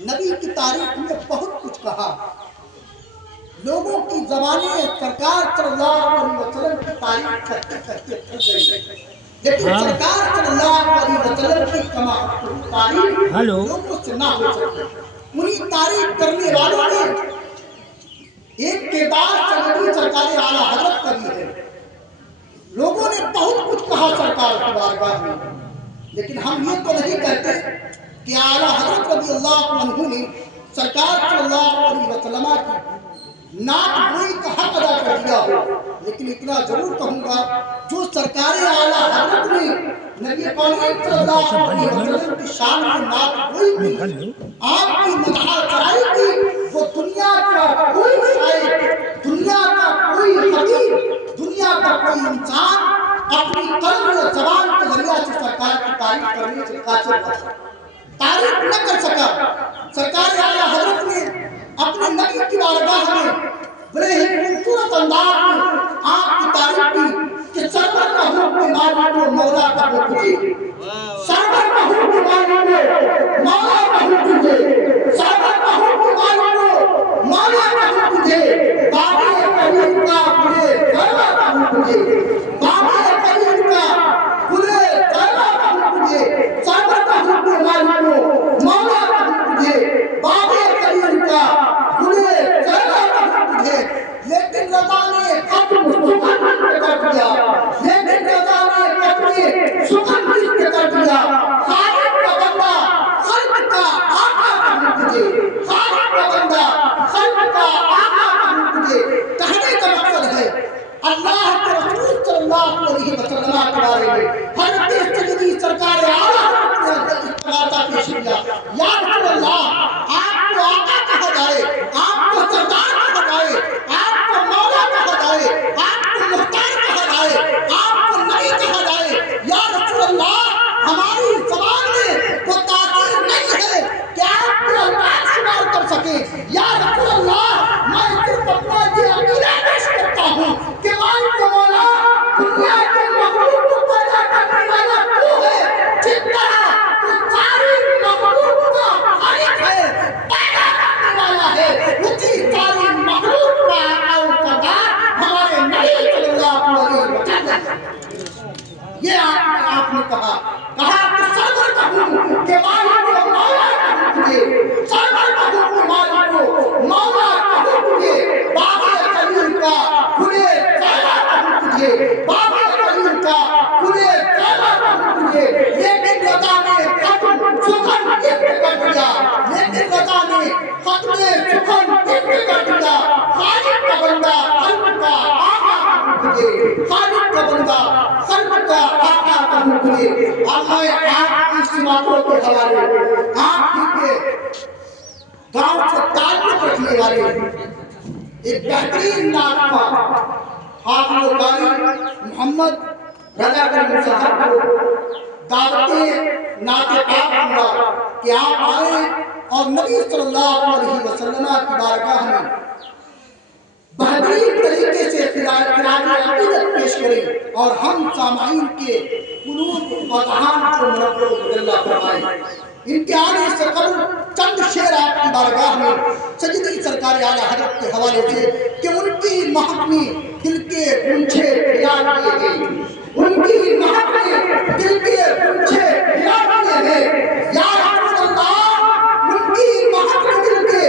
نبی کی تاریخ میں بہت کچھ کہا، لوگوں کی زبانیں سرکار صلی اللہ علیہ وسلم کی تعریف کرتے کرتے تھک گئی، لیکن سرکار صلی اللہ علیہ وسلم کی تعریف لوگوں سے نہ ہو سکی۔ انہیں تعریف کرنے والوں نے ایک کردار سے سرکار اعلیٰ حضرت کا بھی ہے۔ لوگوں نے بہت کچھ کہا سرکار کی بارگاہ میں، لیکن ہم یہ تو نہیں کہتے کہ اعلیٰ حضرت رضی اللہ عنہ نے سرکار صلی اللہ علیہ وسلم کی نعت گوئی کا حق ادا کر دیا ہو، لیکن اتنا ضرور کہوں گا جو سرکار اعلیٰ حضرت نے نبی پاک صلی اللہ علیہ وسلم کی شان میں نعت گوئی کی، آپ کی مدح کرائی کی، وہ دنیا کا کوئی شاعر، دنیا کا کوئی خطیب، دنیا کا کوئی انسان اپنی قلم و زبان کے ذریعہ سے سرکار کی تعریف کرنے سے قاصر تھا، تعریف نہ کر سکا۔ سرکار اعلیٰ حضرت نے اپنے نبی کی بارگاہ میں بڑے ہی خوبصورت انداز میں آپ کی تعریف کی کہ سرور کا حکم مانو مولا کا حکم دے، سرور کا حکم مانو مولا کا حکم دے، سرور کا حکم مانو مولا کا حکم دے، بابا کریم کا بلے کروا کا حکم دے، بابا کریم کا بلے کروا کا حکم دے، سرور کا حکم مانو مولا کا حکم دے، بابا کریم کا بلے کروا کا حکم دے۔ لیکن رضا نے ختم سخن کر دیا، لیکن رضا نے اپنے سخن کر دیا، خالق کا بندہ خلق کا آقا کا حکم دے، خالق کا بندہ خلق کا آقا کا حکم دے۔ کہنے کا مقصد ہے اللہ کے رسول صلی اللہ علیہ وسلم کے بارے میں حضرت سیدی سرکار اعلیٰ حضرت نے استغاثہ پیش کیا، یا رسول اللہ آپ کو آقا کہا جائے، آپ کو سردار کہا جائے، آپ کو مولا کہا جائے، آپ کو مختار کہا جائے، آپ کو نبی کہا جائے، یا رسول اللہ ہماری زبان میں وہ تاثیر نہیں ہے کہ آپ کو الفاظ شمار کر سکیں، یا رسول اللہ میں صرف اپنا یہ عقیدہ پیش کرتا ہوں کہ مالک مولا دنیا کے مخلوق کو پیدا کرنے والا تو ہے، جس طرح تو ساری مخلوق کا خالق ہے، پیدا کرنے والا ہے، اسی ساری مخلوق کا آقا و سردار ہمارے نبی صلی اللہ علیہ وسلم۔ یہ آپ نے کہا کہ سرور کا حکم کہ مالک و مولا کا حکم دے، سرور کا حکم مالک و مولا کا حکم دے، بابا کریم کا کھلے کعبہ کا حکم دے، بابا کریم کا کھلے کعبہ کا حکم دے۔ لیکن رضا نے ختم سخن کر دیا، لیکن رضا نے ختم سخن کر دیا، خالق کا بندہ خلق کا آقا کا حکم دے، خالق کا بندہ خلق کا آقا کا حکم دے۔ اب میں آپ کی سماعتوں کے حوالے آپ ہی کے گاؤں سے تعلق رکھنے والے ایک بہترین نعت حافظ و قاری محمد رضا کریم صاحب کو دعوت نعت پاک ہوا کہ آپ آئیں اور نبی صلی اللہ علیہ وسلم کی بارگاہ میں بہترین طریقے سے خراج عقیدت پیش کریں اور ہم سامعین کے قلوب و اذہان کو منور و مجلی فرمائیں۔ ان کے آنے سے قبل چند شعر آپ کی بارگاہ میں سیدی سرکار اعلیٰ حضرت کے حوالے سے کہ ان کی مہک میں دل کے گنچھے ہلا دیے گئے، ان کی مہک میں دل کے گنچھے ہلا دیے گئے، یا رسول اللہ ان کی مہک میں دل کے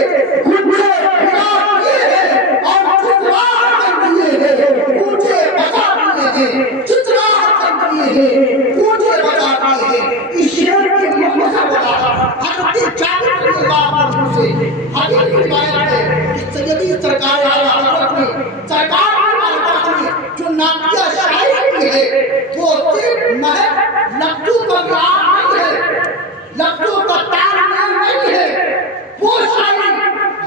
گنچھے ہلا دیے گئے اور چترا کر دیے گئے، گنچھے بجا دیے گئے، چترا کر دیے گئے، گنچھے بجا دیے گئے۔ اس شعر کی مختصر وضاحت حضرت جابر رضی اللہ عنہ سے حدیث کی روایت ہے کہ سیدی سرکار اعلیٰ حضرت نے سرکار کی بارگاہ میں جو نعتیہ شاعری کی ہے وہ صرف محض لفظوں کا معیار نہیں ہے، لفظوں کا تعمیل نہیں ہے، وہ شاعری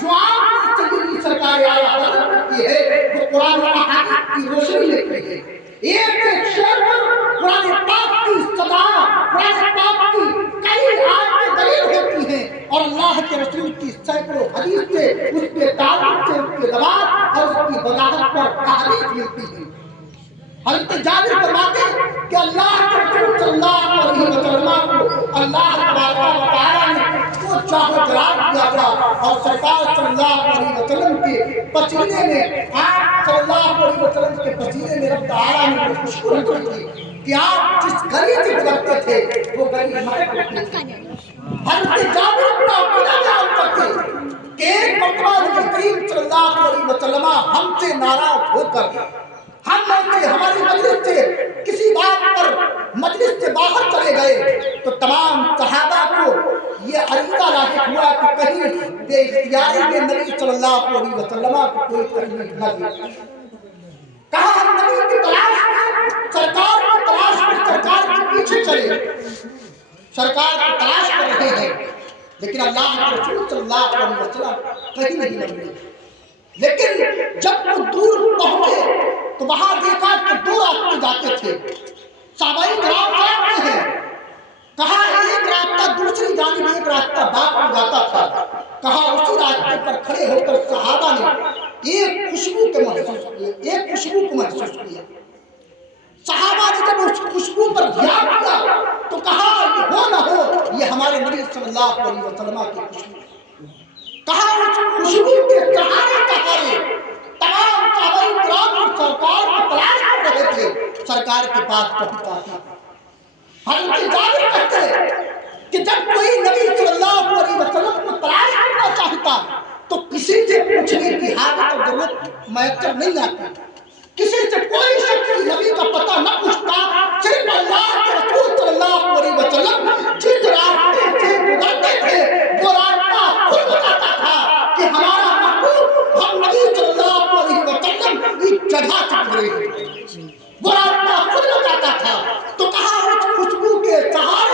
جو آپ نے سیدی سرکار اعلیٰ حضرت نے کی ہے وہ قرآن و احادیث کی روشنی میں کی ہے۔ ایک ایک شعر پر قرآن پاک کی صدا، قرآن پاک کی کئی آیتیں دلیل ہوتی ہیں اور اللہ کے رسول کی سینکڑوں حدیث سے اس کے تعلق سے اس کے زبان اور اس کی وضاحت پر احادیث ملتی ہیں۔ حضرت جابر فرماتے کہ اللہ کے رسول صلی اللہ علیہ وسلم کو اللہ تبارک و تعالیٰ نے وہ شاہ جلال کیا تھا اور سرکار صلی اللہ علیہ وسلم کے پسینے میں آپ صلی اللہ علیہ وسلم کے پسینے میں رب تعالیٰ نے خوشبو رکھی تھی کہ آپ جس گلی سے گزرتے تھے وہ گلی مہک اٹھتی تھی۔ حضرت جابر بن عبداللہ بیان کرتے کہ ایک مرتبہ نبی کریم صلی اللہ علیہ وسلم ہم سے ناراض ہو کر ہم میں سے ہماری مجلس سے کسی بات پر مجلس سے باہر چلے گئے تو تمام صحابہ کو یہ عریضہ لاحق ہوا کہ کہیں بے اختیاری میں نبی صلی اللہ علیہ وسلم کو کوئی تکلیف نہ دی۔ کہا ہم نبی کی تلاش میں سرکار کی تلاش میں سرکار کے پیچھے چلے، سرکار کی تلاش کر رہے ہیں، لیکن اللہ کے رسول صلی اللہ علیہ وسلم کہیں نہیں ملے۔ لیکن جب وہ دور پہنچے تو وہاں دیکھا کہ دو راستے جاتے تھے۔ صحابہ کرام جانتے ہیں، کہا ایک راستہ دوسری جانب ایک راستہ باپ کو جاتا تھا۔ کہا اسی راستے پر کھڑے ہو کر صحابہ نے ایک خوشبو کو محسوس کیا۔ صحابہ نے جب اس خوشبو پر دھیان دیا تو کہا یہ ہو نہ ہو یہ ہمارے نبی صلی اللہ علیہ وسلم کی خوشبو۔ کہا اس خوشبو کے سہارے تمام صحابہ کرام سرکار کو تلاش کر رہے تھے، سرکار کے پاس پہنچا تھا۔ حضرت جابر کہتے ہیں کہ جب کوئی نبی صلی اللہ علیہ وسلم کو تلاش کرنا چاہتا تو کسی سے پوچھنے کی حاجت اور ضرورت میسر نہیں آتی، کسی سے کوئی شخص نبی کا پتہ نہ پوچھتا، صرف اللہ کے رسول صلی اللہ علیہ وسلم جس راستے سے گزرتے تھے وہ راستہ خود بتاتا تھا کہ ہمارا محبوب ہم نبی صلی اللہ علیہ وسلم اس جگہ سے گزرے ہیں، وہ راستہ خود بتاتا تھا۔ تو کہا اس خوشبو کے سہارے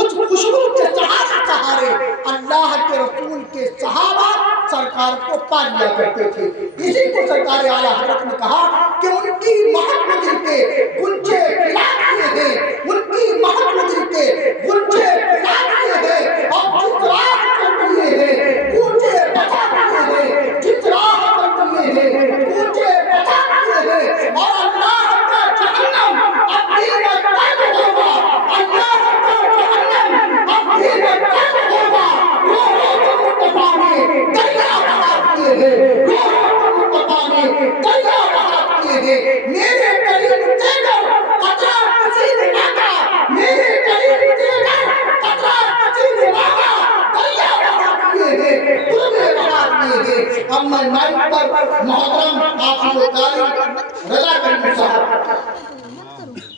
اس خوشبو کے سہارے اللہ کے رسول کے صحابہ سرکار کو پا لیا کرتے تھے۔ اسی کو سرکار اعلیٰ حضرت نے کہا کہ ان کی مہک میں دل کے گنجے پھیلا دیے ہیں، ان کی مہک میں دل کے گنجے پھیلا دیے ہیں، اور جس راہ پر دیے ہیں گنجے بچا دیے ہیں، جس راہ پر دیے ہیں گنجے بچا دیے ہیں، اور اللہ کا جہنم اپنی مدد ہوگا، اللہ کا جہنم اپنی مدد ہوگا۔ مصطفیٰ نے دریا بہا دیے ہیں، مصطفیٰ نے دریا بہا دیے ہیں، میرے قریب دے کر قطرہ کسی نے مانگا، میرے قریب دے کر قطرہ کسی نے مانگا، دریا بہا دیے ہیں، تمہیں بہا دیے ہیں۔ اب میں مائک پر محترم آپ کو قاری رضا کریم صاحب